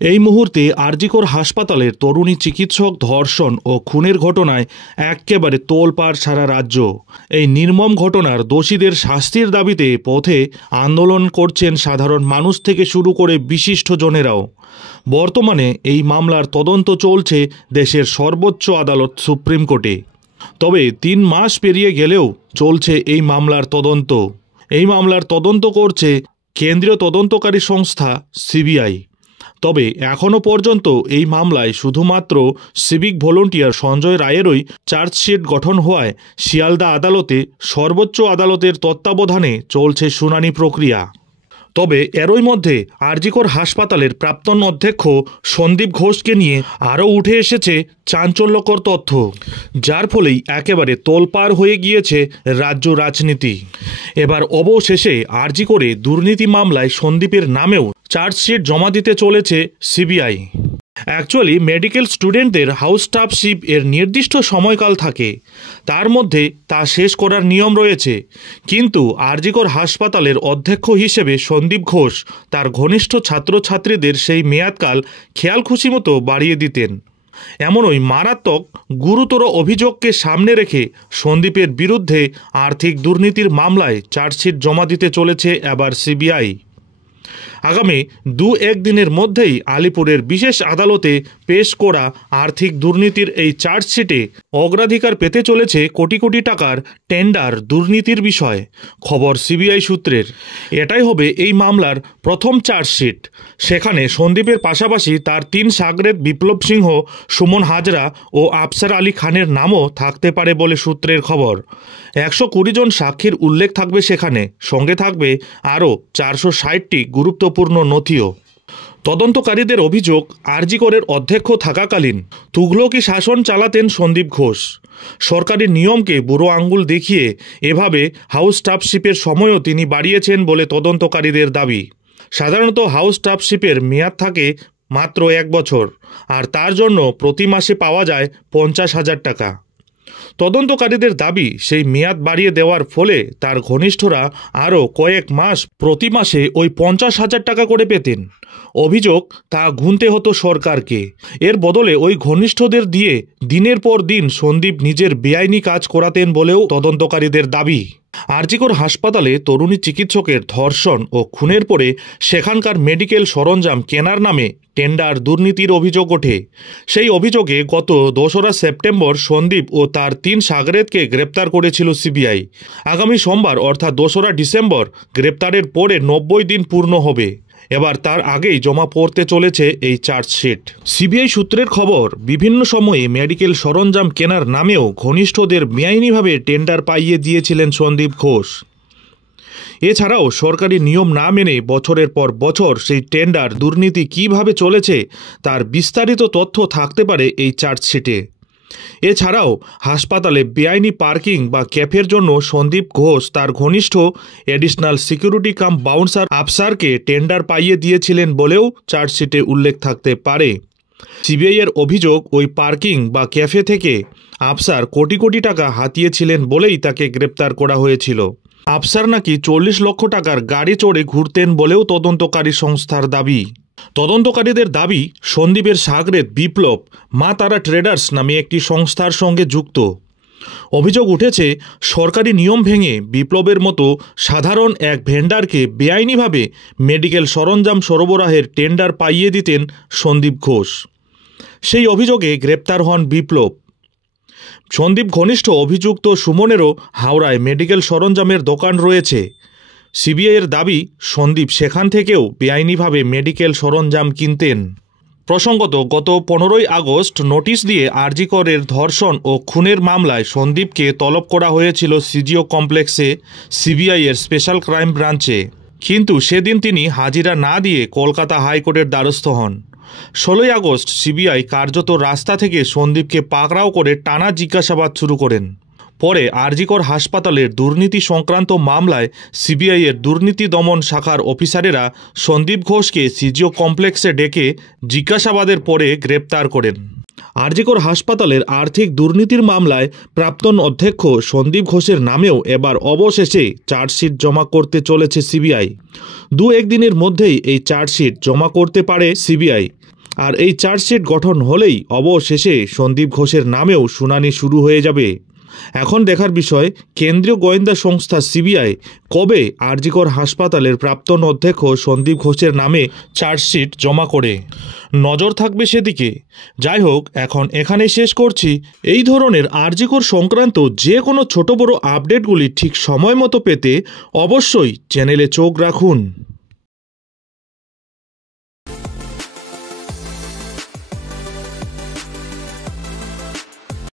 এই মুহূর্তে আরজিকর হাসপাতালের তরুণী চিকিৎসক ধর্ষণ ও খুনের ঘটনায় একেবারে তোলপাড় সারা রাজ্য। এই নির্মম ঘটনার দোষীদের শাস্তির দাবিতে পথে আন্দোলন করছেন সাধারণ মানুষ থেকে শুরু করে বিশিষ্টজনেরাও। বর্তমানে এই মামলার তদন্ত চলছে দেশের সর্বোচ্চ আদালত সুপ্রিম কোর্টে। তবে ৩ মাস পেরিয়ে গেলেও চলছে এই মামলার তদন্ত। এই মামলার তদন্ত করছে কেন্দ্রীয় তদন্তকারী সংস্থা সিবিআই। তবে এখনও পর্যন্ত এই মামলায় শুধুমাত্র সিভিক ভলেন্টিয়ার সঞ্জয় রায়েরই চার্জশিট গঠন হওয়ায় শিয়ালদা আদালতে সর্বোচ্চ আদালতের তত্ত্বাবধানে চলছে শুনানি প্রক্রিয়া। তবে এরই মধ্যে আরজিকর হাসপাতালের প্রাক্তন অধ্যক্ষ সন্দীপ ঘোষকে নিয়ে আরও উঠে এসেছে চাঞ্চল্যকর তথ্য, যার ফলেই একেবারে তোলপাড় হয়ে গিয়েছে রাজ্য রাজনীতি। এবার অবশেষে আরজিকরে দুর্নীতি মামলায় সন্দীপের নামেও চার্জশিট জমা দিতে চলেছে সিবিআই। অ্যাকচুয়ালি মেডিকেল স্টুডেন্টদের হাউস স্টাফশিপ এর নির্দিষ্ট সময়কাল থাকে, তার মধ্যে তা শেষ করার নিয়ম রয়েছে। কিন্তু আরজিকর হাসপাতালের অধ্যক্ষ হিসেবে সন্দীপ ঘোষ তার ঘনিষ্ঠ ছাত্রছাত্রীদের সেই মেয়াদকাল খেয়াল খুশি মতো বাড়িয়ে দিতেন। এমনই মারাত্মক গুরুতর অভিযোগকে সামনে রেখে সন্দীপের বিরুদ্ধে আর্থিক দুর্নীতির মামলায় চার্জশিট জমা দিতে চলেছে এবার সিবিআই। আগামী 2-1 দিনের মধ্যেই আলিপুরের বিশেষ আদালতে পেশ করা আর্থিক দুর্নীতির এই চার্জশিটে অগ্রাধিকার পেতে চলেছে কোটি কোটি টাকার টেন্ডার দুর্নীতির বিষয়। খবর সিবিআই সূত্রের। এটাই হবে এই মামলার প্রথম চার্জশিট। সেখানে সন্দীপের পাশাপাশি তার 3 শাগরেদ বিপ্লব সিংহ, সুমন হাজরা ও আফসার আলী খানের নামও থাকতে পারে বলে সূত্রের খবর। 120 জন সাক্ষীর উল্লেখ থাকবে সেখানে, সঙ্গে থাকবে আরও 460টি গুরুত্বপূর্ণ নথিও। তদন্তকারীদের অভিযোগ, আরজিকরের অধ্যক্ষ থাকাকালীন তুঘলকি শাসন চালাতেন সন্দীপ ঘোষ। সরকারি নিয়মকে বুড়ো আঙ্গুল দেখিয়ে এভাবে হাউস স্টাফশিপের সময়ও তিনি বাড়িয়েছেন বলে তদন্তকারীদের দাবি। সাধারণত হাউস স্টাফশিপের মেয়াদ থাকে মাত্র 1 বছর, আর তার জন্য প্রতি মাসে পাওয়া যায় 50,000 টাকা। তদন্তকারীদের দাবি, সেই মেয়াদ বাড়িয়ে দেওয়ার ফলে তার ঘনিষ্ঠরা আরও কয়েক মাস প্রতি মাসে ওই 50,000 টাকা করে পেতেন। অভিযোগ, তা গুনতে হতো সরকারকে। এর বদলে ওই ঘনিষ্ঠদের দিয়ে দিনের পর দিন সন্দীপ নিজের বেআইনি কাজ করাতেন বলেও তদন্তকারীদের দাবি। আরজিকর হাসপাতালে তরুণী চিকিৎসকের ধর্ষণ ও খুনের পরে সেখানকার মেডিকেল সরঞ্জাম কেনার নামে টেন্ডার দুর্নীতির অভিযোগ ওঠে। সেই অভিযোগে গত 2রা সেপ্টেম্বর সন্দীপ ও তার 3 শাগরেদকে গ্রেপ্তার করেছিল সিবিআই। আগামী সোমবার অর্থাৎ 2রা ডিসেম্বর গ্রেপ্তারের পরে 90 দিন পূর্ণ হবে। এবার তার আগেই জমা পড়তে চলেছে এই চার্জশিট। সিবিআই সূত্রের খবর, বিভিন্ন সময়ে মেডিকেল সরঞ্জাম কেনার নামেও ঘনিষ্ঠদের বেআইনিভাবে টেন্ডার পাইয়ে দিয়েছিলেন সন্দীপ ঘোষ। এছাড়াও সরকারি নিয়ম না মেনে বছরের পর বছর সেই টেন্ডার দুর্নীতি কিভাবে চলেছে তার বিস্তারিত তথ্য থাকতে পারে এই চার্জশিটে। এছাড়াও হাসপাতালে বেআইনি পার্কিং বা ক্যাফের জন্য সন্দীপ ঘোষ তার ঘনিষ্ঠ অ্যাডিশনাল সিকিউরিটি কাম বাউন্সার আফসারকে টেন্ডার পাইয়ে দিয়েছিলেন বলেও চার্জশিটে উল্লেখ থাকতে পারে। সিবিআইয়ের অভিযোগ, ওই পার্কিং বা ক্যাফে থেকে আফসার কোটি কোটি টাকা হাতিয়েছিলেন বলেই তাকে গ্রেপ্তার করা হয়েছিল। আফসার নাকি 40 লক্ষ টাকার গাড়ি চড়ে ঘুরতেন বলেও তদন্তকারী সংস্থার দাবি। তদন্তকারীদের দাবি, সন্দীপের শাগরেদ বিপ্লব মা তারা ট্রেডার্স নামে একটি সংস্থার সঙ্গে যুক্ত। অভিযোগ উঠেছে, সরকারি নিয়ম ভেঙে বিপ্লবের মতো সাধারণ এক ভেন্ডারকে বেআইনিভাবে মেডিকেল সরঞ্জাম সরবরাহের টেন্ডার পাইয়ে দিতেন সন্দীপ ঘোষ। সেই অভিযোগে গ্রেপ্তার হন বিপ্লব। সন্দীপ ঘনিষ্ঠ অভিযুক্ত সুমনেরও হাওড়ায় মেডিকেল সরঞ্জামের দোকান রয়েছে। সিবিআইয়ের দাবি, সন্দীপ সেখান থেকেও বেআইনিভাবে মেডিকেল সরঞ্জাম কিনতেন। প্রসঙ্গত, গত 15ই আগস্ট নোটিশ দিয়ে আরজিকরের ধর্ষণ ও খুনের মামলায় সন্দীপকে তলব করা হয়েছিল সিজিও কমপ্লেক্সে সিবিআইয়ের স্পেশাল ক্রাইম ব্রাঞ্চে। কিন্তু সেদিন তিনি হাজিরা না দিয়ে কলকাতা হাইকোর্টের দ্বারস্থ হন। 16ই আগস্ট সিবিআই কার্যত রাস্তা থেকে সন্দীপকে পাকড়াও করে টানা জিজ্ঞাসাবাদ শুরু করেন। পরে আরজিকর হাসপাতালের দুর্নীতি সংক্রান্ত মামলায় সিবিআইয়ের দুর্নীতি দমন শাখার অফিসারেরা সন্দীপ ঘোষকে সিজিও কমপ্লেক্সে ডেকে জিজ্ঞাসাবাদের পরে গ্রেপ্তার করেন। আরজিকর হাসপাতালের আর্থিক দুর্নীতির মামলায় প্রাক্তন অধ্যক্ষ সন্দীপ ঘোষের নামেও এবার অবশেষে চার্জশিট জমা করতে চলেছে সিবিআই। 2-1 দিনের মধ্যেই এই চার্জশিট জমা করতে পারে সিবিআই। আর এই চার্জশিট গঠন হলেই অবশেষে সন্দীপ ঘোষের নামেও শুনানি শুরু হয়ে যাবে। এখন দেখার বিষয় কেন্দ্রীয় গোয়েন্দা সংস্থা সিবিআই কবে আর.জি. কর হাসপাতালের প্রাক্তন অধ্যক্ষ সন্দীপ ঘোষের নামে চার্জশিট জমা করে। নজর থাকবে সেদিকে। যাই হোক, এখন এখানেই শেষ করছি। এই ধরনের আর.জি. কর সংক্রান্ত যে কোনো ছোট বড় আপডেটগুলি ঠিক সময় মতো পেতে অবশ্যই চ্যানেলে চোখ রাখুন।